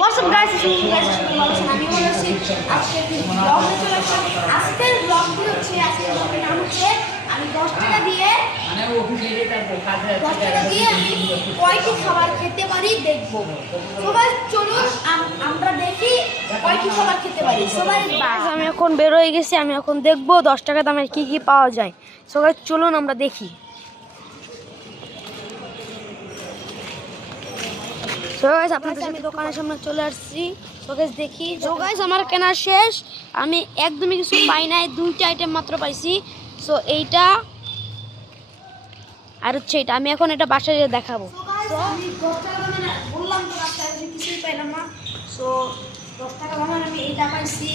What's up guys, আমি বলছি আজকে ব্লগ চলে আসলাম। আজকের ব্লগটি হচ্ছে ব্লগের নাম হচ্ছে আমি 10 টাকা দিয়ে আমি কয়টি খাবার খেতে পারি দেখবো। সবাই চলুন আমরা দেখি কয়টি খাবার খেতে পারি। সবাই আমি এখন বের হয়ে গেছি, আমি এখন দেখবো 10 টাকা দামের কি কি পাওয়া যায়। সবাই চলুন আমরা দেখি। আমি দোকানের সামনে চলে আসছি। দেখি আমার কেনা শেষ, আমি একদমই কিছু পাই নাই, 2টা আইটেম মাত্র পাইছি। সো এইটা আর হচ্ছে এটা, আমি এখন এটা বাসায় দেখাবো। বললাম তো কিছুই পাইলাম না। সো 10 টাকা আমি এইটা পাইছি,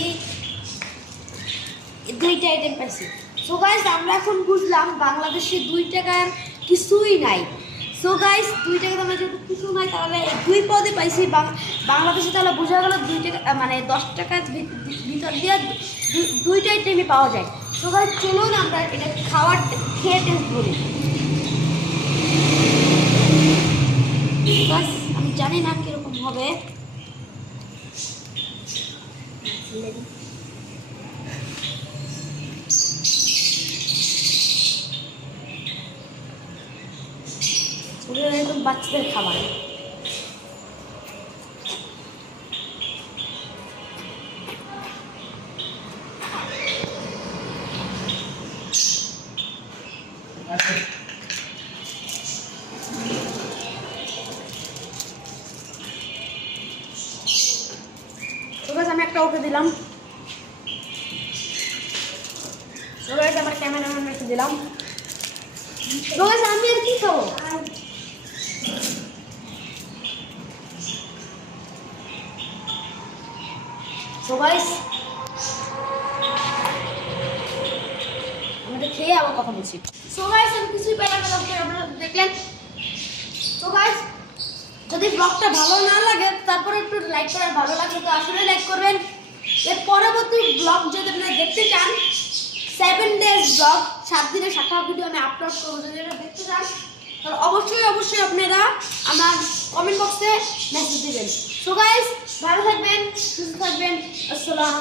2টা আইটেম পাইছি। সো গাইস আমরা এখন বুঝলাম বাংলাদেশে 2 টাকার কিছুই নাই। সো গাইস 2 টাকা দামে যদি কিছু নাই তাহলে 2 পদে পাইছি বাংলাদেশে, তাহলে বোঝা গেল 2 টাকা মানে 10 টাকার ভিতর দিয়ে 2টা আইটেমই পাওয়া যায়। সো গাইস চলুন আমরা এটা খেয়ে টেস্ট করি। বাস আমি জানি না কিরকম হবে। একদম বাচ্চাদের খাবার। আমি একটা ওকে দিলাম, আমার ক্যামেরাম্যান রেখে দিলাম। আমি আর কি খাবো? আমাদের খেয়ে আবার কথা বলছি। আমি কিছুই পাইলাম না, আপনারা দেখলেন। যদি ব্লগটা ভালো না লাগে তারপরে একটু লাইক করেন, ভালো লাগলে তো আসলে লাইক করবেন। এর পরবর্তী ব্লগ যদি আপনারা দেখতে চান, 7 days ব্লগ, 7 দিনের 7টা ভিডিও আমি আপলোড করবো। যদি এটা দেখতে চান তাহলে অবশ্যই আপনারা আমার কমেন্ট বক্সে মেসেজ দেবেন। সো গাইস ভালো থাকবেন, সুস্থ থাকবেন। আসসালাম।